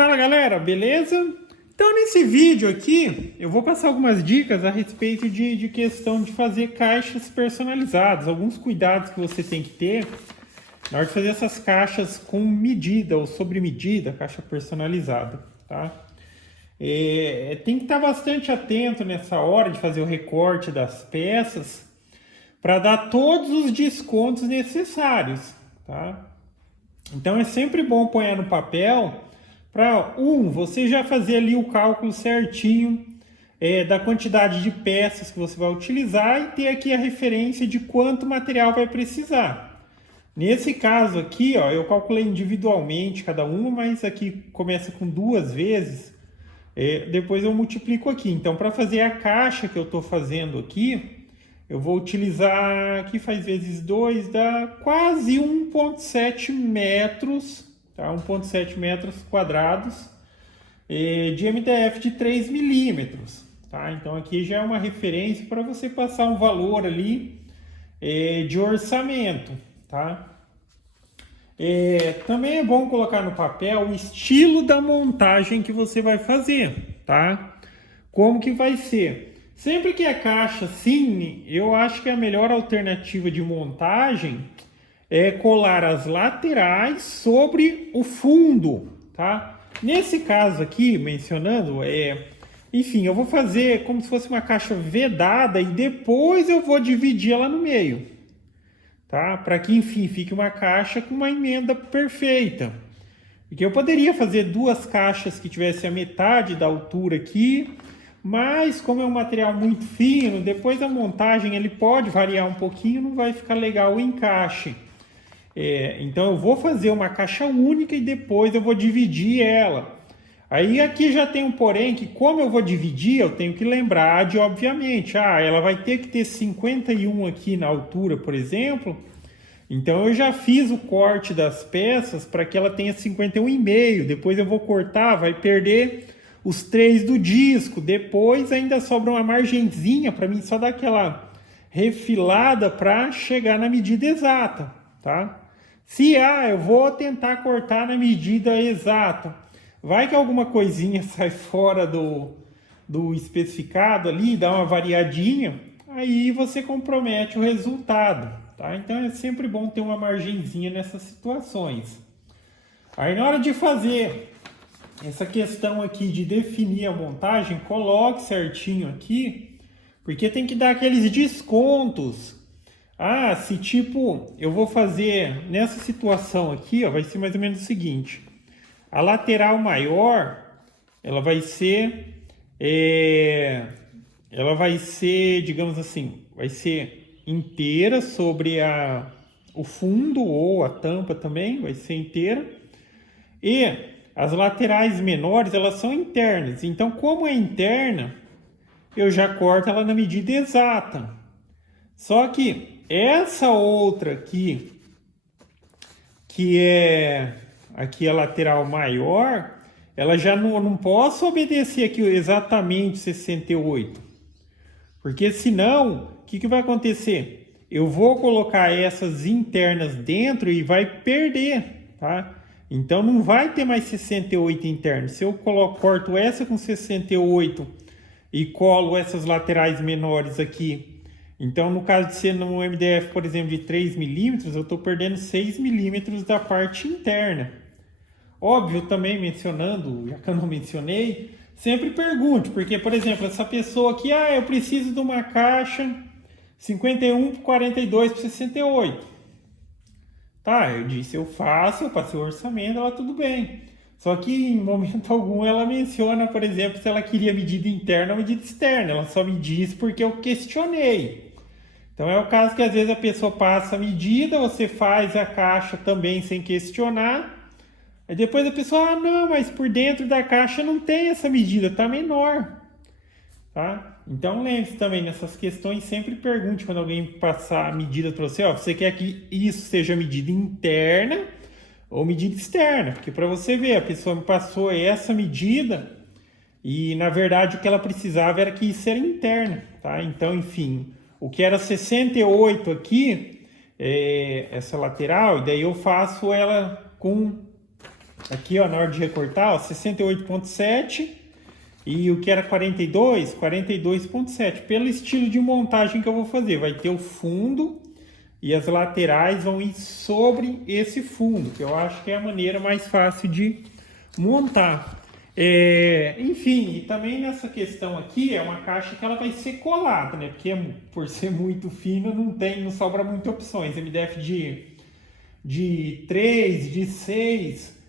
Fala galera, beleza? Então nesse vídeo aqui eu vou passar algumas dicas a respeito de questão de fazer caixas personalizadas, alguns cuidados que você tem que ter na hora de fazer essas caixas com medida ou sobre medida, caixa personalizada, tá? Tem que estar bastante atento nessa hora de fazer o recorte das peças para dar todos os descontos necessários, tá? Então é sempre bom pôr no papel para você já fazer ali o cálculo certinho da quantidade de peças que você vai utilizar e ter aqui a referência de quanto material vai precisar. Nesse caso aqui, ó, eu calculei individualmente cada uma, mas aqui começa com 2 vezes. Depois eu multiplico aqui. Então, para fazer a caixa que eu estou fazendo aqui, eu vou utilizar, aqui faz vezes 2, dá quase 1,7 metros, tá? 1,7 metros quadrados de MDF de 3 milímetros, tá? Então aqui já é uma referência para você passar um valor ali de orçamento, tá? Também é bom colocar no papel o estilo da montagem que você vai fazer, tá? Como que vai ser? Sempre que é caixa assim, eu acho que a melhor alternativa de montagem é colar as laterais sobre o fundo, tá? Nesse caso aqui, mencionando, enfim, eu vou fazer como se fosse uma caixa vedada e depois eu vou dividir ela no meio, tá? Para que, enfim, fique uma caixa com uma emenda perfeita. Porque eu poderia fazer 2 caixas que tivessem a metade da altura aqui, mas como é um material muito fino, depois a montagem ele pode variar um pouquinho, não vai ficar legal o encaixe. Então eu vou fazer uma caixa única e depois eu vou dividir ela. Aí aqui já tem um porém que, como eu vou dividir, eu tenho que lembrar de, obviamente, ela vai ter que ter 51 aqui na altura, por exemplo. Então eu já fiz o corte das peças para que ela tenha 51,5. Depois eu vou cortar, vai perder os 3 do disco. Depois ainda sobra uma margenzinha para mim só dar aquela refilada para chegar na medida exata, tá? Se eu vou tentar cortar na medida exata, vai que alguma coisinha sai fora do especificado ali, dá uma variadinha, aí você compromete o resultado, tá? Então é sempre bom ter uma margenzinha nessas situações. Aí na hora de fazer essa questão aqui de definir a montagem, coloque certinho aqui, porque tem que dar aqueles descontos. Se tipo, eu vou fazer nessa situação aqui, ó, vai ser mais ou menos o seguinte. A lateral maior, ela vai ser, digamos assim, vai ser inteira sobre o fundo ou a tampa também, vai ser inteira. E as laterais menores, elas são internas. Então, como é interna, eu já corto ela na medida exata. Só que essa outra aqui, que é aqui a lateral maior, ela já não posso obedecer aqui exatamente 68. Porque senão, o que vai acontecer? Eu vou colocar essas internas dentro e vai perder, tá? Então não vai ter mais 68 internos. Se eu corto essa com 68 e colo essas laterais menores aqui, então no caso de ser no MDF, por exemplo, de 3 milímetros, eu estou perdendo 6 milímetros da parte interna. Óbvio, também mencionando, já que eu não mencionei, sempre pergunte, porque, por exemplo, essa pessoa aqui, eu preciso de uma caixa 51 por 42 por 68. Tá, eu disse, eu passei o orçamento, ela tudo bem. Só que em momento algum ela menciona, por exemplo, se ela queria medida interna ou medida externa. Ela só me disse porque eu questionei. Então é o caso que às vezes a pessoa passa a medida, você faz a caixa também sem questionar. Aí depois a pessoa, não, mas por dentro da caixa não tem essa medida, tá menor. Tá? Então lembre-se também, nessas questões, sempre pergunte quando alguém passar a medida para você, você quer que isso seja medida interna ou medida externa? Porque para você ver, a pessoa me passou essa medida e na verdade o que ela precisava era que isso era interna, tá? Então, enfim, o que era 68 aqui, essa lateral, e daí eu faço ela com Aqui, ó, na hora de recortar, ó, 68,7 e o que era 42, 42,7. Pelo estilo de montagem que eu vou fazer, vai ter o fundo e as laterais vão ir sobre esse fundo, que eu acho que é a maneira mais fácil de montar. Enfim, e também nessa questão aqui é uma caixa que ela vai ser colada, né? Porque por ser muito fina não sobra muitas opções. MDF de 3, de 6.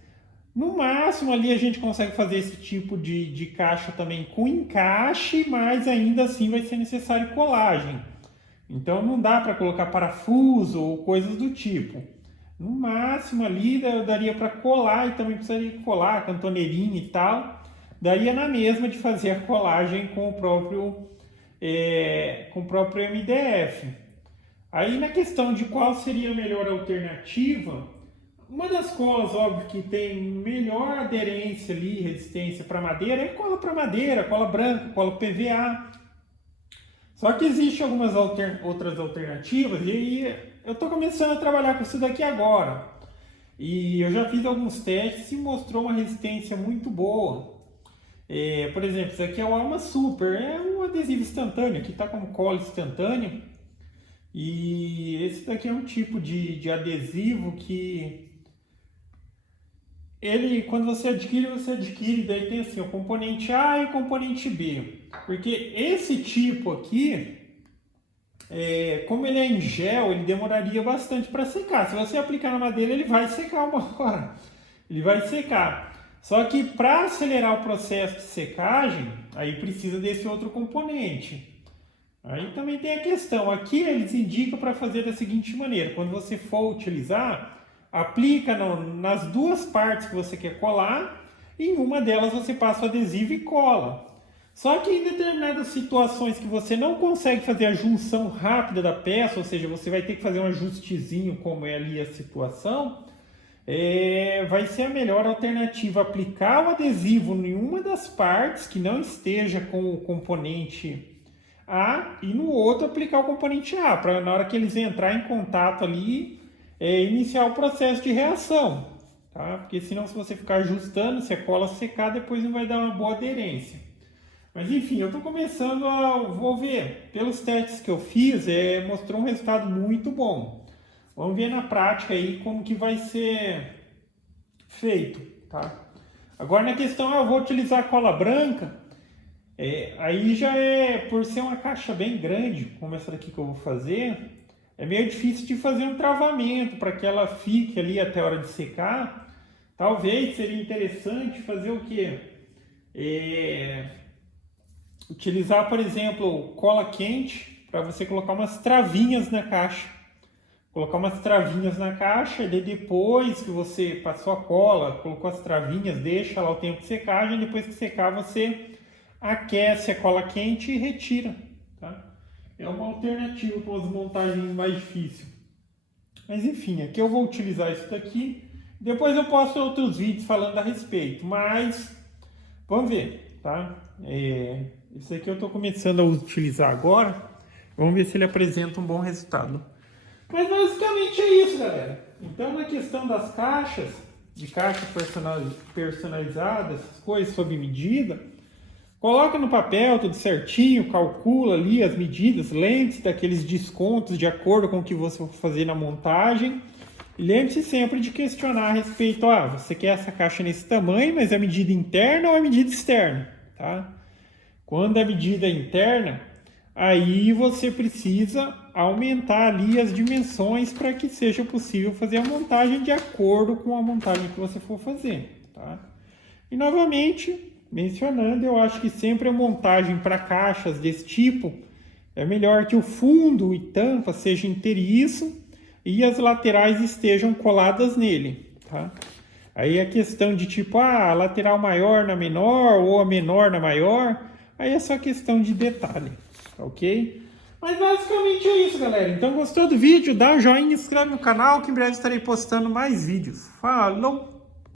No máximo ali a gente consegue fazer esse tipo de caixa também com encaixe, mas ainda assim vai ser necessário colagem. Então não dá para colocar parafuso ou coisas do tipo. No máximo ali eu daria para colar e também precisaria colar cantoneirinha e tal. Daria na mesma de fazer a colagem com o próprio MDF. Aí na questão de qual seria a melhor alternativa, uma das colas, óbvio, que tem melhor aderência ali, resistência para madeira, é cola para madeira, cola branca, cola PVA. Só que existem algumas outras alternativas e eu estou começando a trabalhar com isso daqui agora. E eu já fiz alguns testes e mostrou uma resistência muito boa. Por exemplo, isso aqui é o Alma Super, é um adesivo instantâneo, que está com cola instantânea. E esse daqui é um tipo de adesivo que quando você adquire, daí tem assim, o componente A e o componente B. Porque esse tipo aqui, como ele é em gel, ele demoraria bastante para secar. Se você aplicar na madeira, ele vai secar uma hora. Ele vai secar. Só que para acelerar o processo de secagem, aí precisa desse outro componente. Aí também tem a questão, aqui eles indicam para fazer da seguinte maneira: quando você for utilizar, aplica nas duas partes que você quer colar, e em uma delas você passa o adesivo e cola. Só que em determinadas situações que você não consegue fazer a junção rápida da peça, ou seja, você vai ter que fazer um ajustezinho, como é ali a situação, vai ser a melhor alternativa aplicar o adesivo em uma das partes que não esteja com o componente A e no outro aplicar o componente A, para na hora que eles entrarem em contato ali, iniciar o processo de reação, tá? Porque senão, se você ficar ajustando, se a cola secar, depois não vai dar uma boa aderência. Mas enfim, eu estou começando vou ver, pelos testes que eu fiz, mostrou um resultado muito bom. Vamos ver na prática aí como que vai ser feito, tá? Agora na questão, eu vou utilizar cola branca, aí já por ser uma caixa bem grande, como essa daqui que eu vou fazer, é meio difícil de fazer um travamento para que ela fique ali até a hora de secar. Talvez seria interessante fazer o quê? Utilizar, por exemplo, cola quente para você colocar umas travinhas na caixa. Colocar umas travinhas na caixa e depois que você passou a cola, colocou as travinhas, deixa lá o tempo de secagem. Depois que secar, você aquece a cola quente e retira, tá? É uma alternativa para as montagens mais difíceis. Mas enfim, aqui eu vou utilizar isso daqui. Depois eu posto outros vídeos falando a respeito. Mas vamos ver, tá? Isso aqui eu estou começando a utilizar agora. Vamos ver se ele apresenta um bom resultado. Mas basicamente é isso, galera. Então na questão das caixas, de caixas personalizadas, essas coisas sob medida, coloca no papel tudo certinho, calcula ali as medidas, lembre-se daqueles descontos de acordo com o que você for fazer na montagem. E lembre-se sempre de questionar a respeito, você quer essa caixa nesse tamanho, mas é medida interna ou é medida externa, tá? Quando é medida interna, aí você precisa aumentar ali as dimensões para que seja possível fazer a montagem de acordo com a montagem que você for fazer, tá? E novamente, mencionando, eu acho que sempre a montagem para caixas desse tipo é melhor que o fundo e tampa seja inteiriço e as laterais estejam coladas nele, tá? Aí a questão de tipo, a lateral maior na menor ou a menor na maior, aí é só questão de detalhe, ok? Mas basicamente é isso, galera. Então, gostou do vídeo? Dá um joinha, inscreve no canal que em breve estarei postando mais vídeos. Falou!